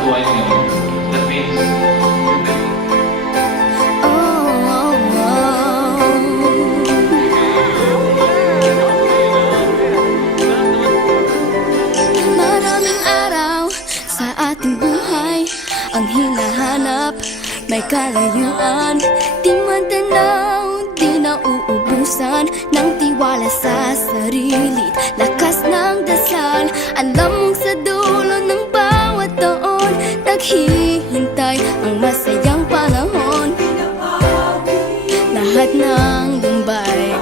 twice ngayon. That means you've been maraming araw sa ating buhay ang hinahanap, may kalayuan. Di man tanaw, di nauubusan ng tiwala sa sarili, lakas ng dasal. Alam mong sa dulo ng bawat taon, naghihintay ang masayang panahon. Lahat ng lumbay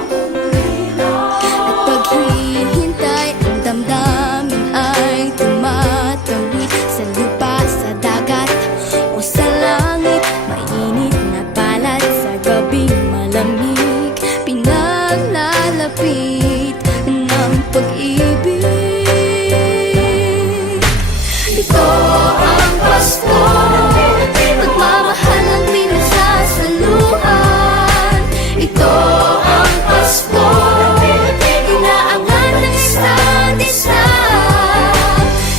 at paghihintay, ang damdamin ay tumatawid sa lupa, sa dagat o sa langit. Mainit na palad sa gabing malamig, pinaglalapit ng pag-ibig. Ito ang Pasko, pagmamahal ang pinagsasaluhan. Ito ang Pasko, inaangat ng isa't isa.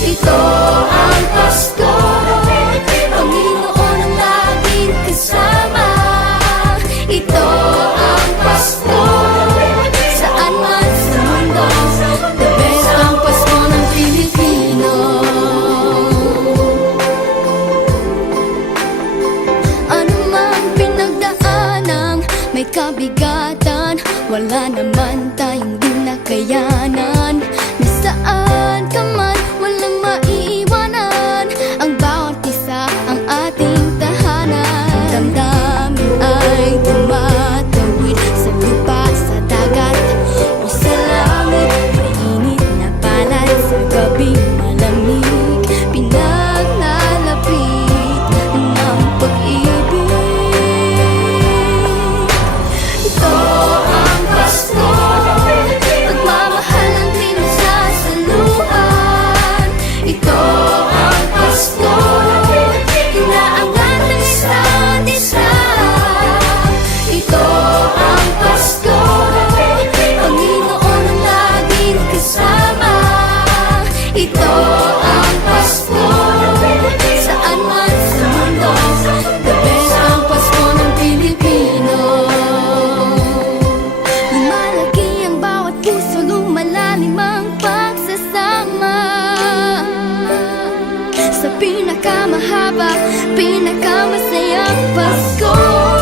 Ito ang Pasko, Panginoon ang laging kasama. Ito ang Pasko, saan man sa mundo, the best ang Pasko ng Pilipino. Ano mang pinagdaanang may kabigatan, wala naman tayong di nakayanan. Nasaan ka man, walang maiiwanan, ang bawat isa ang ating tahanan. Damdamin ay tumatawid sa lupa, sa dagat o sa langit. Mainit na palad sa gabing malamig, pinaglalapit ng pag-ibig. Ito ang Pasko, pagmamahal ang pinagsasaluhan. Ito ang Pasko, inaangat ng isa't isa. Ito ang Pasko, Panginoon ang laging kasama. Ito ang Pasko, saan man sa mundo, the best ang Pasko ng Pilipino. Lumalaki ang bawat puso, lumalalim ang pagsasama. Sa pinakamahaba, pinakamasayang Pasko.